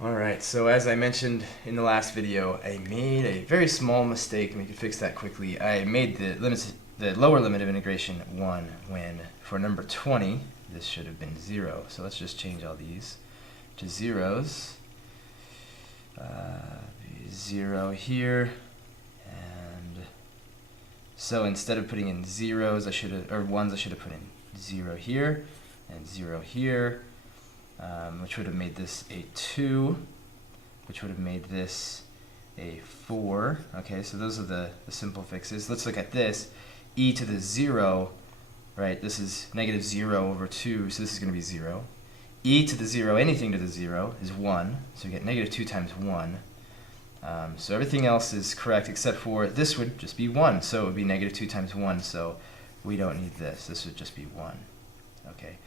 Alright, so as I mentioned in the last video, I made a very small mistake, and we can fix that quickly. I made the lower limit of integration 1 when for number 20, this should have been 0. So let's just change all these to zeros. 0 here, and so instead of putting in zeros, or ones, I should have put in 0 here and 0 here. Which would have made this a 2, which would have made this a 4. Okay, so those are the simple fixes. Let's look at this. E to the 0, right, this is negative 0 over 2, so this is going to be 0. E to the 0, anything to the 0, is 1, so we get negative 2 times 1. So everything else is correct except for this would just be 1, so it would be negative 2 times 1, so we don't need this. This would just be 1. Okay.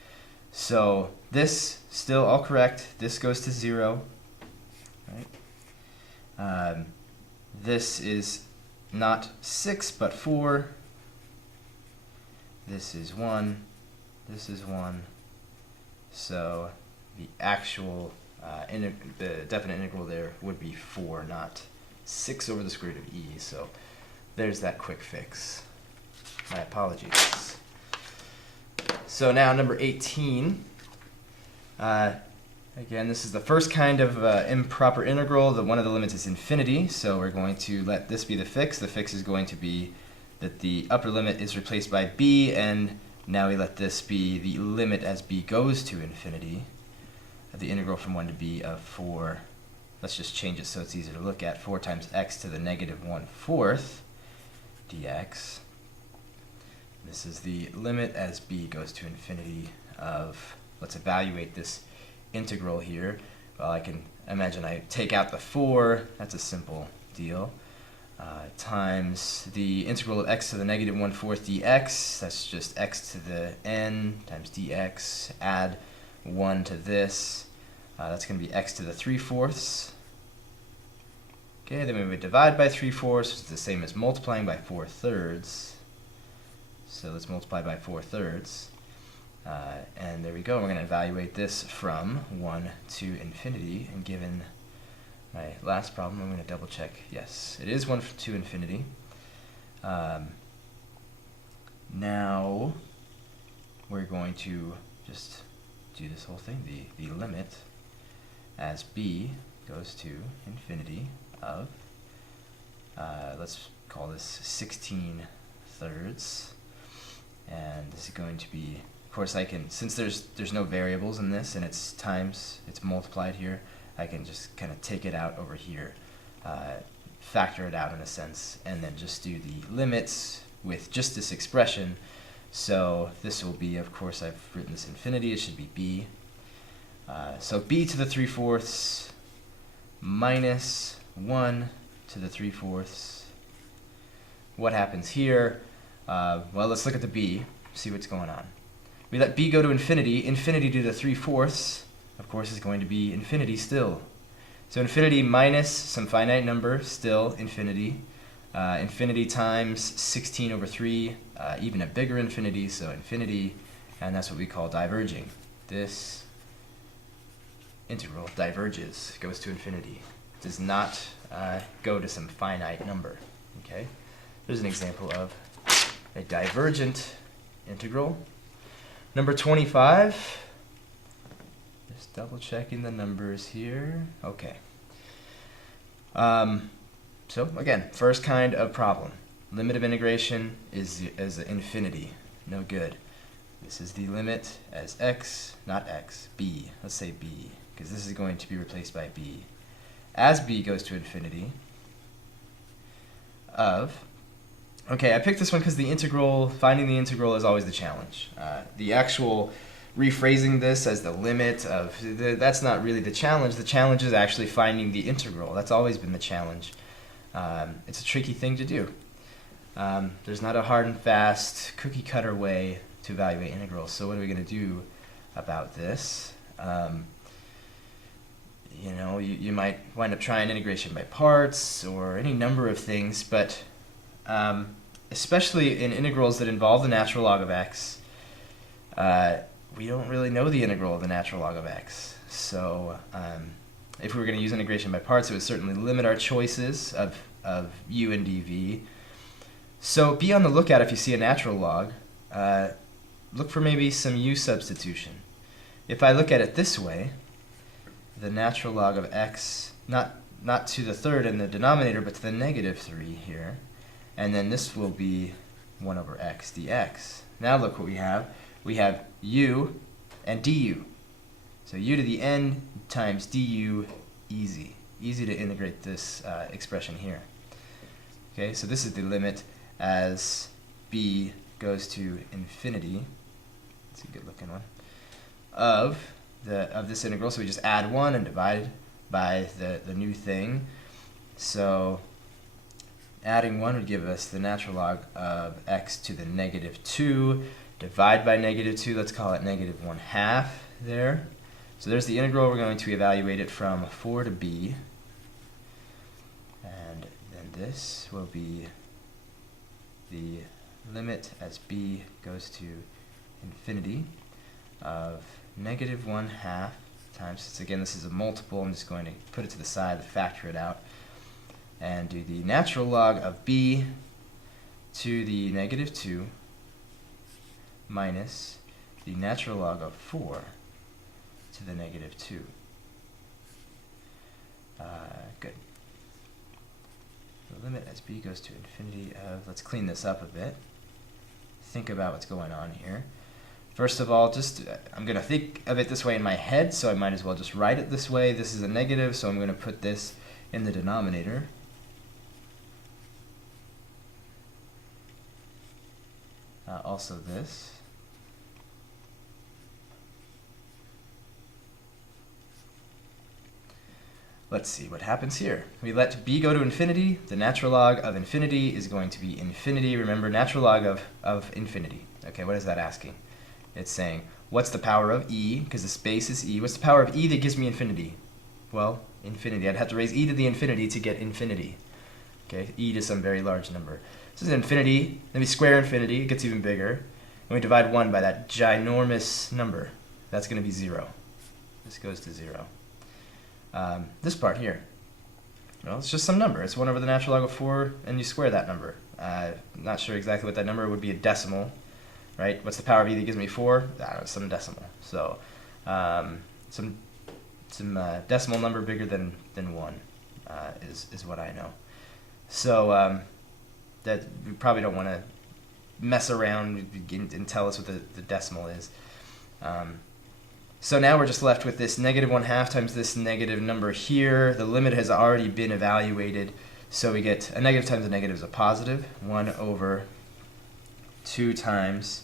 So this still all correct. This goes to 0. Right? This is not 6 but 4. This is 1. This is 1. So the actual the definite integral there would be 4, not 6 over the square root of e. So there's that quick fix. My apologies. So now number 18, again, this is the first kind of improper integral. One of the limits is infinity, so we're going to let this be the fix. The fix is going to be that the upper limit is replaced by b, and now we let this be the limit as b goes to infinity of the integral from 1 to b of 4. Let's just change it so it's easier to look at. 4 times x to the negative 1/4 dx. This is the limit as b goes to infinity of, let's evaluate this integral here. Well, I can imagine I take out the 4, that's a simple deal, times the integral of x to the negative 1/4 dx, that's just x to the n times dx, add 1 to this, that's going to be x to the 3/4. Okay, then we would divide by 3/4, which is the same as multiplying by 4/3. So let's multiply by 4/3, and there we go. We're going to evaluate this from 1 to infinity, and given my last problem, I'm going to double check. Yes, it is 1 to infinity. Now we're going to just do this whole thing, the limit as b goes to infinity of, let's call this 16/3. And this is going to be, of course I can, since there's no variables in this and it's times, it's multiplied here, I can just kind of take it out over here, factor it out in a sense, and then just do the limits with just this expression. So this will be, of course I've written this infinity, it should be b. So b to the 3/4 minus 1 to the 3/4. What happens here? Well, let's look at the b, see what's going on. We let b go to infinity. Infinity to the 3/4, of course, is going to be infinity still. So infinity minus some finite number, still infinity. Infinity times 16 over 3, even a bigger infinity, so infinity, and that's what we call diverging. This integral diverges, goes to infinity. Does not go to some finite number. Okay? There's an example of a divergent integral. Number 25, just double checking the numbers here. Okay. So again, first kind of problem. Limit of integration is infinity. No good. This is the limit as x, not x, b. Let's say b, because this is going to be replaced by b. As b goes to infinity of, okay, I picked this one because the integral, finding the integral is always the challenge. The actual rephrasing this as the limit of, that's not really the challenge. The challenge is actually finding the integral. That's always been the challenge. It's a tricky thing to do. There's not a hard and fast cookie cutter way to evaluate integrals. So what are we going to do about this? You know, you might wind up trying integration by parts or any number of things, but especially in integrals that involve the natural log of x, we don't really know the integral of the natural log of x. So if we were going to use integration by parts, it would certainly limit our choices of u and dv. So be on the lookout if you see a natural log. Look for maybe some u substitution. If I look at it this way, the natural log of x, not to the third in the denominator, but to the negative 3 here, and then this will be 1 over x dx. Now look what we have. We have u and du. So u to the n times du, easy. Easy to integrate this expression here. Okay, so this is the limit as b goes to infinity. It's a good looking one. Of this integral. So we just add 1 and divide by the new thing. So adding 1 would give us the natural log of x to the negative 2. Divide by negative 2, let's call it negative 1/2 there. So there's the integral. We're going to evaluate it from 4 to b. And then this will be the limit as b goes to infinity of negative 1/2 times, again this is a multiple, I'm just going to put it to the side to factor it out, and do the natural log of b to the negative 2 minus the natural log of 4 to the negative 2. Good. The limit as b goes to infinity of, let's clean this up a bit. Think about what's going on here. First of all, I'm going to think of it this way in my head, so I might as well just write it this way. This is a negative, so I'm going to put this in the denominator. Also this. Let's see what happens here. We let b go to infinity. The natural log of infinity is going to be infinity. Remember, natural log of infinity. Okay, what is that asking? It's saying, what's the power of e? Because the space is e. What's the power of e that gives me infinity? Well, infinity. I'd have to raise e to the infinity to get infinity. Okay, e to some very large number. This is infinity. Then we square infinity. It gets even bigger. And we divide 1 by that ginormous number. That's going to be 0. This goes to 0. This part here, well, it's just some number. It's 1 over the natural log of 4, and you square that number. Not sure exactly what that number would be. A decimal, right? What's the power of e that gives me 4? I don't know, some decimal. So some decimal number bigger than 1 is what I know. So that we probably don't want to mess around and tell us what the decimal is. So now we're just left with this negative 1/2 times this negative number here. The limit has already been evaluated, so we get a negative times a negative is a positive. 1 over 2 times.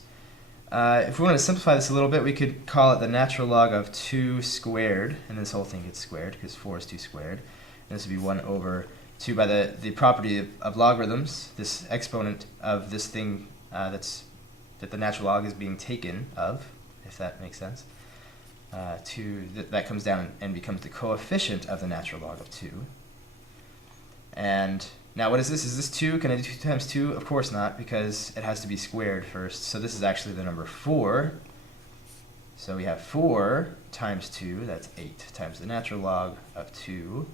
If we want to simplify this a little bit, we could call it the natural log of 2 squared, and this whole thing gets squared because 4 is 2 squared. And this would be 1 over 2 by the property of logarithms, this exponent of this thing that the natural log is being taken of, if that makes sense. That comes down and becomes the coefficient of the natural log of 2. And now what is this? Is this 2? Can I do 2 times 2? Of course not, because it has to be squared first. So this is actually the number 4. So we have 4 times 2, that's 8, times the natural log of 2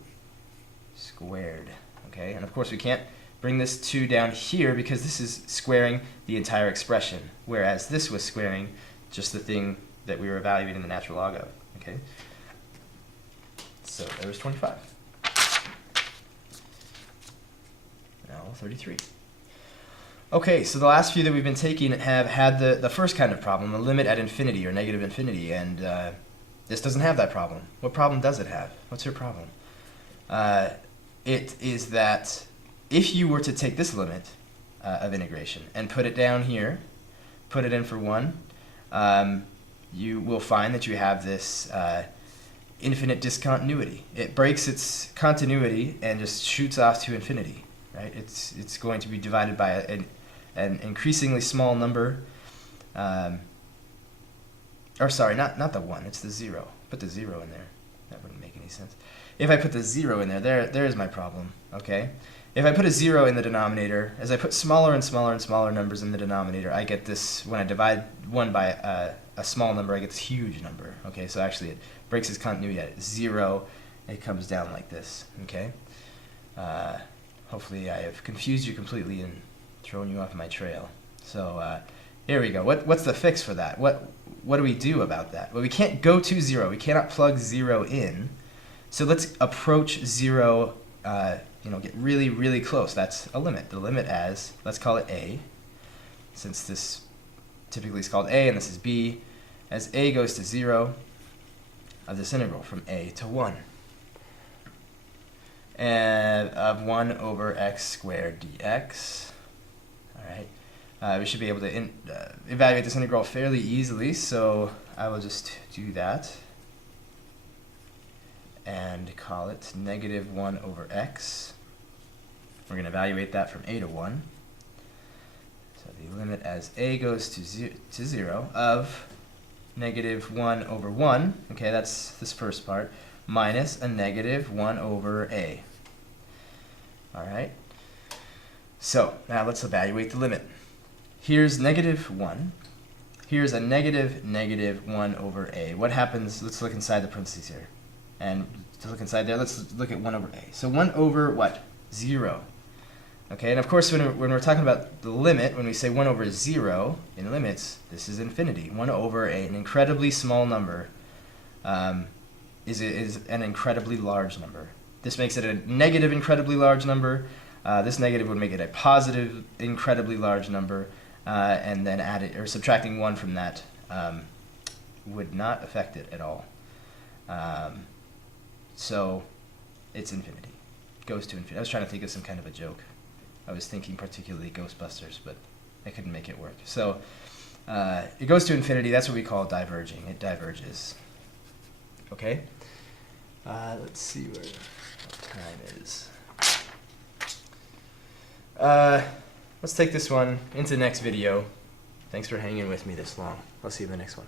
squared. Okay, and of course we can't bring this 2 down here because this is squaring the entire expression, whereas this was squaring just the thing that we were evaluating the natural log of. Okay, so there was 25. Now 33. Okay, so the last few that we've been taking have had the first kind of problem, a limit at infinity or negative infinity, and this doesn't have that problem. What problem does it have? What's your problem? It is that if you were to take this limit of integration and put it down here, put it in for 1, you will find that you have this infinite discontinuity. It breaks its continuity and just shoots off to infinity. Right? It's going to be divided by an increasingly small number. Or sorry, not the 1. It's the 0. Put the 0 in there. That wouldn't make any sense. If I put the 0 in there is my problem. Okay. If I put a 0 in the denominator, as I put smaller and smaller and smaller numbers in the denominator, I get this, when I divide 1 by a small number, I get this huge number. Okay, so actually it breaks its continuity at 0, it comes down like this, okay? Hopefully I have confused you completely and thrown you off my trail. So here we go. What's the fix for that? What do we do about that? Well, we can't go to 0. We cannot plug 0 in. So let's approach 0, get really, really close. That's a limit. The limit as, let's call it a, since this typically is called a and this is b, as a goes to 0 of this integral from a to 1. And of 1 over x squared dx. All right. We should be able to evaluate this integral fairly easily, so I will just do that and call it negative 1 over x. We're going to evaluate that from a to 1. So the limit as a goes to 0 of negative 1 over 1, okay, that's this first part, minus a negative 1 over a. All right. So now let's evaluate the limit. Here's negative 1. Here's a negative 1 over a. What happens? Let's look inside the parentheses here. And to look inside there, let's look at 1 over a. So 1 over what? 0. Okay, and of course when we're talking about the limit, when we say 1 over 0 in limits, this is infinity. 1 over an incredibly small number is an incredibly large number. This makes it a negative incredibly large number. This negative would make it a positive incredibly large number, and then add or subtracting 1 from that would not affect it at all. So it's infinity. It goes to infinity. I was trying to think of some kind of a joke. I was thinking particularly Ghostbusters, but I couldn't make it work. So it goes to infinity. That's what we call diverging. It diverges. Okay? Let's see where time is. Let's take this one into the next video. Thanks for hanging with me this long. I'll see you in the next one.